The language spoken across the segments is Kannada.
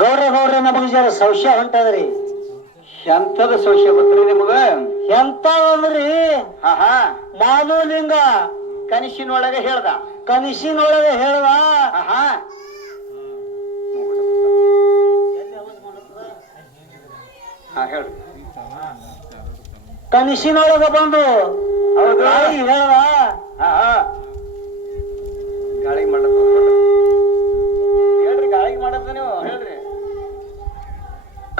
ಗೌಡ್ರ ನಮಗ ಜರ ಸಂಶಯ ಹೊಂಟದ್ರಿ. ಎಂತದ ಸಂಶಯ ಬತ್ರಿ ನಿಮಗ? ಎಂತಂದ್ರಿ ಆಹಾ ಮಾಧುಲಿಂಗ ಕನಸಿನೊಳಗೆ ಹೇಳ್ದ. ಕನಸಿನೊಳಗೆ ಹೇಳ್ದ. ಆಹಾ ಹಾ ಹೇಳ್ರಿ. ಕನಸಿನೊಳಗ ಬಂದು ಹೌದು ಹೇಳ್ದ. ಆಹಾ ಗಾಳಿಗೆ ಮಾಡತ್ತ ಹೇಳ್ರಿ, ಗಾಳಿಗೆ ಮಾಡತ್ತ ನೀವು ಹೇಳ್ರಿ.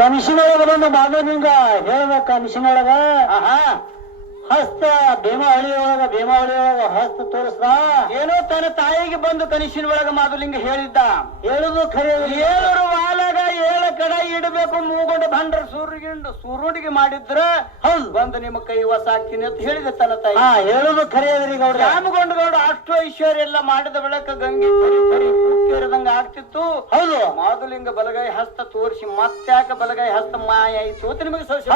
ಕನಸಿನೊಳಗ ಬಂದು ಮಾಧುಲಿಂಗ ಹೇಳ್ದ. ಕನಸಿನೊಳಗ ಆಹಾ ಹಸ್ತ ಭೀಮಾವಳಿ ಒಳಗ ಹಸ್ತ ತೋರಿಸ್ದ. ಏನೋ ತನ್ನ ತಾಯಿಗೆ ಬಂದು ಕನಸಿನೊಳಗ ಮಾಧುಲಿಂಗ ಹೇಳಿದ್ದ. ಹೇಳುದು ಖರೆ. ಏಳರು ವಾಲಾಗ ಏಳ ಕಡ ಇಡಬೇಕು, ಮೂಗೊಂಡು ಬಂಡ್ರ ಸೂರ್ಯುಡಿಗೆ ಮಾಡಿದ್ರ ಹೌದು ಬಂದು ನಿಮ್ಮ ಕೈ ವಸ ಹಾಕ್ತೀನಿ ಅಂತ ಹೇಳಿದ ತನ್ನ ತಾಯಿ. ಹೇಳುದು ಖರೆ ಅದ್ರಿ ಗೌಡ್ರ. ರಾಮಗೊಂಡ ಗೌಡ ಅಷ್ಟು ಐಶ್ವರ್ಯ ಎಲ್ಲ ಮಾಡಿದ ಬೆಳಕ ಗಂಗೆ ಕೂಕ್ಕೇರದಂಗ ಆಗ್ತಿತ್ತು. ಹೌದು ಮಾಧುಲಿಂಗ ಬಲಗೈ ಹಸ್ತ ತೋರಿಸಿ ಮತ್ತ್ಯಾಕ ಬಲಗೈ ಹಸ್ತ ಮಾಯ ಆಯ್ತು ಅಂತ ನಿಮಗೆ ಸಂಶಯ.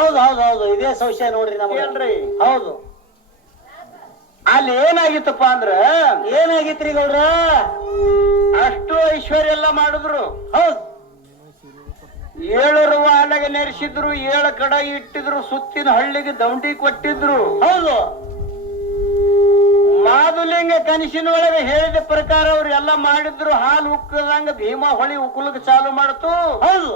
ಹೌದು ಇದೇ ಸಂಶಯ ನೋಡ್ರಿ ನಮ್ಗೆ. ಹೇಳ್ರಿ. ಹೌದು ಅಲ್ಲಿ ಏನಾಗಿತ್ತಪ್ಪ ಅಂದ್ರ ಏನಾಗಿತ್ರಿ ಗೌಡ್ರ? ಅಷ್ಟು ಐಶ್ವರ್ಯ ಎಲ್ಲ ಮಾಡಿದ್ರು. ಹೌದು ಏಳರು ವಾಲಾಗ ನೆರೆಸಿದ್ರು, ಏಳ ಕಡ ಇಟ್ಟಿದ್ರು, ಸುತ್ತಿನ ಹಳ್ಳಿಗೆ ದೌಂಡಿ ಕೊಟ್ಟಿದ್ರು. ಹೌದು ಮಾಧುಲಿಂಗ ಕನಸಿನೊಳಗೆ ಹೇಳಿದ ಪ್ರಕಾರ ಅವ್ರು ಎಲ್ಲ ಮಾಡಿದ್ರು. ಹಾಲು ಉಕ್ಕದಂಗ ಭೀಮಾ ಹೊಳಿ ಉಕ್ಕುಲಕ್ ಚಾಲು ಮಾಡ್ತು. ಹೌದು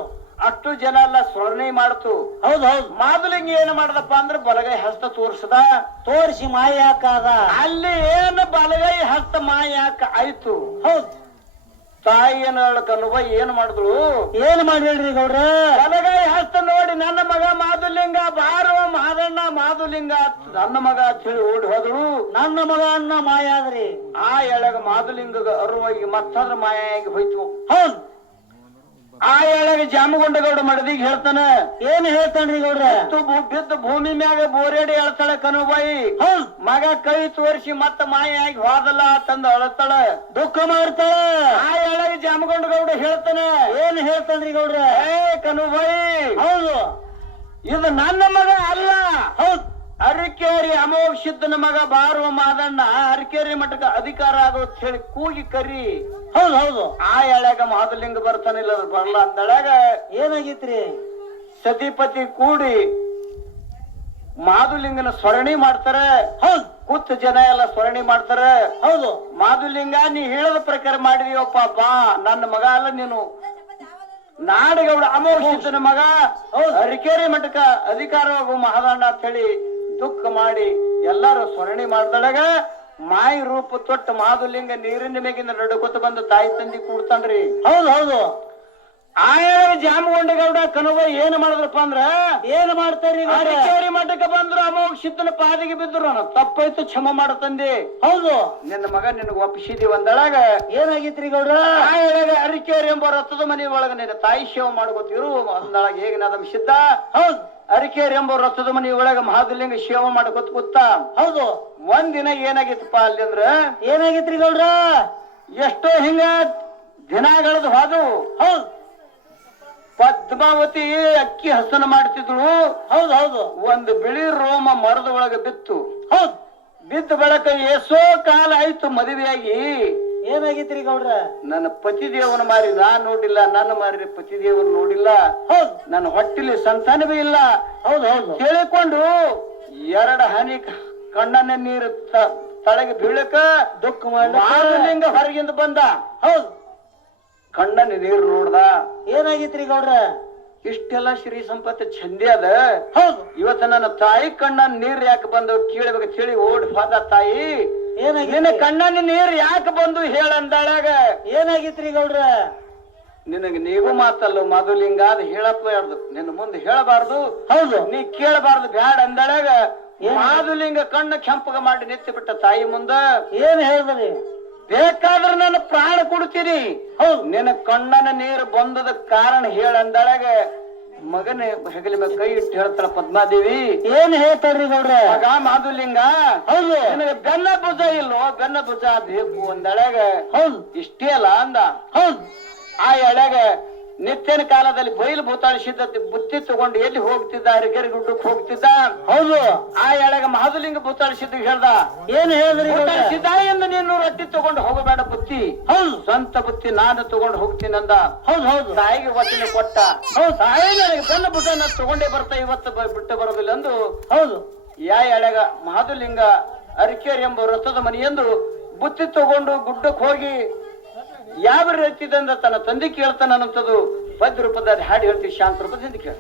ಅಷ್ಟು ಜನ ಎಲ್ಲ ಸ್ವರ್ಣಿ ಮಾಡ್ತು. ಹೌದು ಮಾಧುಲಿಂಗ ಏನ್ ಮಾಡ್ದಪ್ಪ ಅಂದ್ರೆ ಬಲಗೈ ಹಸ್ತ ತೋರ್ಸದ. ತೋರಿಸಿ ಮಾಯ ಯಾಕಾದ. ಅಲ್ಲಿ ಏನು ಬಲಗೈ ಹಸ್ತ ಮಾಯಾಕ ಆಯ್ತು. ಹೌದು ತಾಯಿ ಕನುವ ಏನ್ ಮಾಡಿದ್ಳು? ಏನ್ ಮಾಡ್ರಿ ಗೌಡ್ರ? ಬಲಗೈ ಹಸ್ತ ನೋಡಿ ನನ್ನ ಮಗ ಮಾಧುಲಿಂಗ ಬಾರುವ ಮಾದಣ್ಣ ಮಾಧುಲಿಂಗ ನನ್ನ ಮಗ ಅಂತ ಹೇಳಿ ಓಡಿ ಹೋದಳು. ನನ್ನ ಮಗ ಅನ್ನ ಮಾಯ ಆದ್ರಿ. ಆ ಎಳಗ ಮಾಧುಲಿಂಗ ಅರುವಾಗಿ ಮತ್ತಂದ್ರ ಮಾಯಾಗಿ ಹೋಯ್ತು. ಹೌದು ಆ ಎಳಗ ಜಾಮಗೊಂಡಗೌಡ ಮಡದಿಗೆ ಹೇಳ್ತಾನ. ಏನ್ ಹೇಳ್ತಾನ್ರಿ ಗೌಡ್ರ? ಬಿದ್ದು ಭೂಮಿ ಮ್ಯಾಗ ಬೋರೇಡಿ ಹೇಳ್ತಾಳೆ ಕನುಬಾಯಿ. ಹೌದು ಮಗ ಕೈ ತೋರಿಸಿ ಮತ್ತ ಮಾಯಾಗಿ ಹೋದಲ್ಲ ತಂದು ಅಳತಾಳ, ದುಃಖ ಮಾಡ್ತಾಳ. ಆ ಎಳಗ ಜಾಮಗೊಂಡಗೌಡ ಹೇಳ್ತಾನ. ಏನ್ ಹೇಳ್ತಾನ್ರಿ ಗೌಡ್ರ? ಏ ಕನುಬಾಯಿ, ಹೌದು ಇದು ನನ್ನ ಮಗ ಅಲ್ಲ. ಹೌದು ಅರಿಕೇರಿ ಅಮೋಘಸಿದ್ದನ ಮಗ ಬಾರುವ ಮಾದಣ್ಣ ಅರಿಕೇರಿ ಮಠಕ ಅಧಿಕಾರ ಆಗೋ ಅಂತ ಹೇಳಿ ಕೂಗಿ ಕರಿ. ಹೌದು ಆ ಎಳೆಗ ಮಾಧುಲಿಂಗ ಬರ್ತಾನಿಲ್ಲ ಬರಲ್ಲ ಅಂದಳಾಗ ಏನಾಗಿತ್ರಿ? ಸತಿಪತಿ ಕೂಡಿ ಮಾಧುಲಿಂಗನ ಸ್ವರಣಿ ಮಾಡ್ತಾರೆ. ಹೌದು ಕೂತ್ ಜನ ಎಲ್ಲ ಸ್ವರಣಿ ಮಾಡ್ತಾರೆ. ಹೌದು ಮಾಧುಲಿಂಗ ನೀ ಹೇಳದ ಪ್ರಕಾರ ಮಾಡಿದೀವ ಪಾಪ, ನನ್ನ ಮಗ ಅಲ್ಲ ನೀನು ನಾಡಗೌಡ ಅಮೋಘಸಿದ್ದನ ಮಗ. ಅರಿಕೇರಿ ಮಠಕ ಅಧಿಕಾರವಾಗು ಮಹಾದಾಂಡ ಅಂತ ಹೇಳಿ ದುಃಖ ಮಾಡಿ ಎಲ್ಲಾರು ಸ್ವರಣಿ ಮಾಡ್ದಳಗ ಮಾಯಿ ರೂಪ ತೊಟ್ಟ ಮಾಧುಲಿಂಗ ನೀರಿನ ಮೇಗಿಂದ ನಡುಕೊತ ಬಂದು ತಾಯಿ ತಂದಿ ಕೂಡ್ತಾನ್ರಿ. ಹೌದು ಆಯ ಜಾಮಗೊಂಡಗೌಡ ಕನುವ ಏನ್ ಮಾಡಿದ್ರಪ್ಪ ಅಂದ್ರ ಏನ್ ಮಾಡ್ತಾರ್ರಿ? ಅರಿಕೇರಿ ಮಠಕ್ಕೆ ಬಂದ್ರು, ಅಮೋಘಸಿದ್ದನ ಪಾದಿಗೆ ಬಿದ್ರು. ತಪ್ಪಾಯ್ತು ಕ್ಷಮ ಮಾಡ ತಂದೆ. ಹೌದು ನಿನ್ನ ಮಗ ನಿನಗೆ ಒಪ್ಪಿಸಿದೀವಿ ಅಂದಳಾಗ ಏನಾಗಿತ್ರಿ ಗೌಡ್ರ? ಆ ಎಳೆಗ ಅರಿಕೇರಿ ಎಂಬ ರಥದ ಮನೆ ಒಳಗ ನಿನ್ನ ತಾಯಿ ಸೇವೆ ಮಾಡ್ಕೋತಿರು ಅಂದಳಾಗ ಹೇಗೆ ನದಮಿಸಿದ್ದ. ಹೌದು ಅರಿಕೇರಿ ಎಂಬ ರಥದ ಮನೆ ಒಳಗ ಮಹಾದುಲಿಂಗ ಸೇವೆ ಮಾಡ್ಕೋತ ಕೂತ. ಹೌದು ಒಂದಿನ ಏನಾಗಿತ್ತಪ್ಪ ಅಲ್ಲಿ ಅಂದ್ರ ಏನಾಗಿತ್ರಿ ಗೌಡ್ರ? ಎಷ್ಟೋ ಹಿಂಗ ದಿನಗಳದ್ದು ಹೋದು. ಹೌದು ಪದ್ಮಾವತಿ ಅಕ್ಕಿ ಹಸನ ಮಾಡ್ತಿದ್ಳು. ಹೌದು ಒಂದು ಬಿಳಿ ರೋಮ ಮರದ ಒಳಗ ಬಿತ್ತು. ಹೌದು ಬಿದ್ದ ಬೆಳಕ ಎಷ್ಟೋ ಕಾಲ ಆಯ್ತು ಮದುವೆಯಾಗಿ. ಏನಾಗಿತ್ರಿ ಗೌಡ್ರ? ನನ್ನ ಪತಿದೇವನ ಮಾರಿ ನಾನ್ ನೋಡಿಲ್ಲ, ನನ್ನ ಮಾರಿ ಪತಿದೇವನ್ ನೋಡಿಲ್ಲ, ಹೌದು ನನ್ನ ಹೊಟ್ಟಿಲಿ ಸಂತಾನವೇ ಇಲ್ಲ. ಹೌದು ಕೇಳಿಕೊಂಡು ಎರಡು ಹನಿ ಕಣ್ಣನ್ನ ನೀರು ತಳಗೆ ಬೀಳಕ ದುಃಖ ಮಾಡಿ ಮಾಧುಲಿಂಗ ಹೊರಗಿಂದ ಬಂದ. ಹೌದು ಕಣ್ಣನ್ನ ನೀರು ನೋಡ್ದ. ಏನಾಗಿತ್ರಿ ಗೌಡ್ರ? ಇಷ್ಟೆಲ್ಲ ಶ್ರೀ ಸಂಪತ್ತು ಚಂದಿ ಅದ. ಹೌದು ಇವತ್ತ ನನ್ನ ತಾಯಿ ಕಣ್ಣನ್ನ ನೀರ್ ಯಾಕೆ ಬಂದು ಕೇಳಬೇಕು ಹೇಳಿ ಓಡಿ ಹೋದ ತಾಯಿ. ನಿನ್ನ ಏನಾಗಿತ್ರಿ? ಕಣ್ಣನ್ನ ನೀರ್ ಯಾಕೆ ಬಂದು ಹೇಳಂದಾಳಾಗ ಏನಾಗಿತ್ರಿ ಗೌಡ್ರ? ನಿನಗೆ ನೀವು ಮಾತಲ್ಲ ಮಾಧುಲಿಂಗ ಅದು ಹೇಳಬಾರ್ದು, ನಿನ್ನ ಮುಂದೆ ಹೇಳಬಾರ್ದು. ಹೌದು ನೀ ಕೇಳಬಾರ್ದು ಬ್ಯಾಡ ಅಂದಾಳಾಗ ಮಾಧುಲಿಂಗ ಕಣ್ಣು ಕೆಂಪಗ ಮಾಡಿ ನಿಂತು ಬಿಟ್ಟ ತಾಯಿ ಮುಂದ. ಏನ್ ಹೇಳಿದ್ರಿ? ಬೇಕಾದ್ರೆ ನನ್ನ ಪ್ರಾಣ ಕೊಡ್ತೀನಿ, ಹೌದು ನಿನ್ನ ಕಣ್ಣನ ನೀರು ಬಂದದ ಕಾರಣ ಹೇಳಂದಾಳಾಗ ಮಗನೇ ಹೆಗಲ ಮೇಲೆ ಕೈ ಇಟ್ಟು ಹೇಳ್ತಾಳ ಪದ್ಮಾದೇವಿ. ಏನ್ ಹೇಳ್ತಾರ್ರಿ ಗೌಡ್ರ? ಮಗ ಮಾಧುಲಿಂಗ, ಹೌದು ನಿನಗೆ ಬೆನ್ನ ಭುಜ ಇಲ್ಲೋ, ಬೆನ್ನ ಭುಜ ಬೇಕು ಅಂದಳಾಗ ಹೌದು ಇಷ್ಟೇ ಅಲ್ಲ ಅಂದ. ಹೌದು ಆ ಎಳೆಗ ನಿತ್ಯನ ಕಾಲದಲ್ಲಿ ಬಯಲು ಭೂತಾಳಿಸಿದ್ದ ಬುತ್ತಿ ತಗೊಂಡು ಎಲ್ಲಿ ಹೋಗ್ತಿದ್ದ ಅರಕೆರೆ ಗುಡ್ಡಕ್ಕೆ ಹೋಗ್ತಿದ್ದ. ಹೌದು. ಆ ಎಳಗ ಮಹಾದಲಿಂಗ ಭೂತಾಳಿಸಿದ್ದ ಹೇಳ್ದ, ಏನ್ ಹೇಳಿದ್ರಿ ಗೌಡ್ರ? ಭೂತಾಳಿಸಿದ್ದ ಎಂದು ನೀನು ರೊಟ್ಟಿ ತಗೊಂಡು ಹೋಗಬೇಡ ಬುತ್ತಿ, ಹೌದು. ಸ್ವಂತ ಬುತ್ತಿ ನಾನು ತಗೊಂಡು ಹೋಗ್ತೀನಂದ. ಹೌದು ಹೌದು. ತಾಯಿಗೆ ವಚನ ಕೊಟ್ಟ. ಹೌದು. ತಾಯಿ ನನಗೆ ಬೆನ್ನ ಬುಟ್ಟ ನಾ ತಗೊಂಡೇ ಬರ್ತಾ ಇವತ್ತು ಬಿಟ್ಟು ಬರೋದಿಲ್ಲ ಎಂದು ಹೌದು. ಯಾ ಎಳಗ ಮಹಾದಲಿಂಗ ಅರಕೇರಿ ಎಂಬ ರಥದ ಮನೆಯೆಂದು ಬುತ್ತಿ ತಗೊಂಡು ಗುಡ್ಡಕ್ಕೆ ಹೋಗಿ ಯಾವ ರೀತಿಯಿಂದ ತನ್ನ ತಂದೆ ಕೇಳ್ತಾನಂತದ್ದು ಪದ್ಯ ರೂಪದಲ್ಲಿ ಹಾಡು ಹೇಳ್ತೀವಿ. ಶಾಂತ ರೂಪದಿಂದ ಕೇಳ.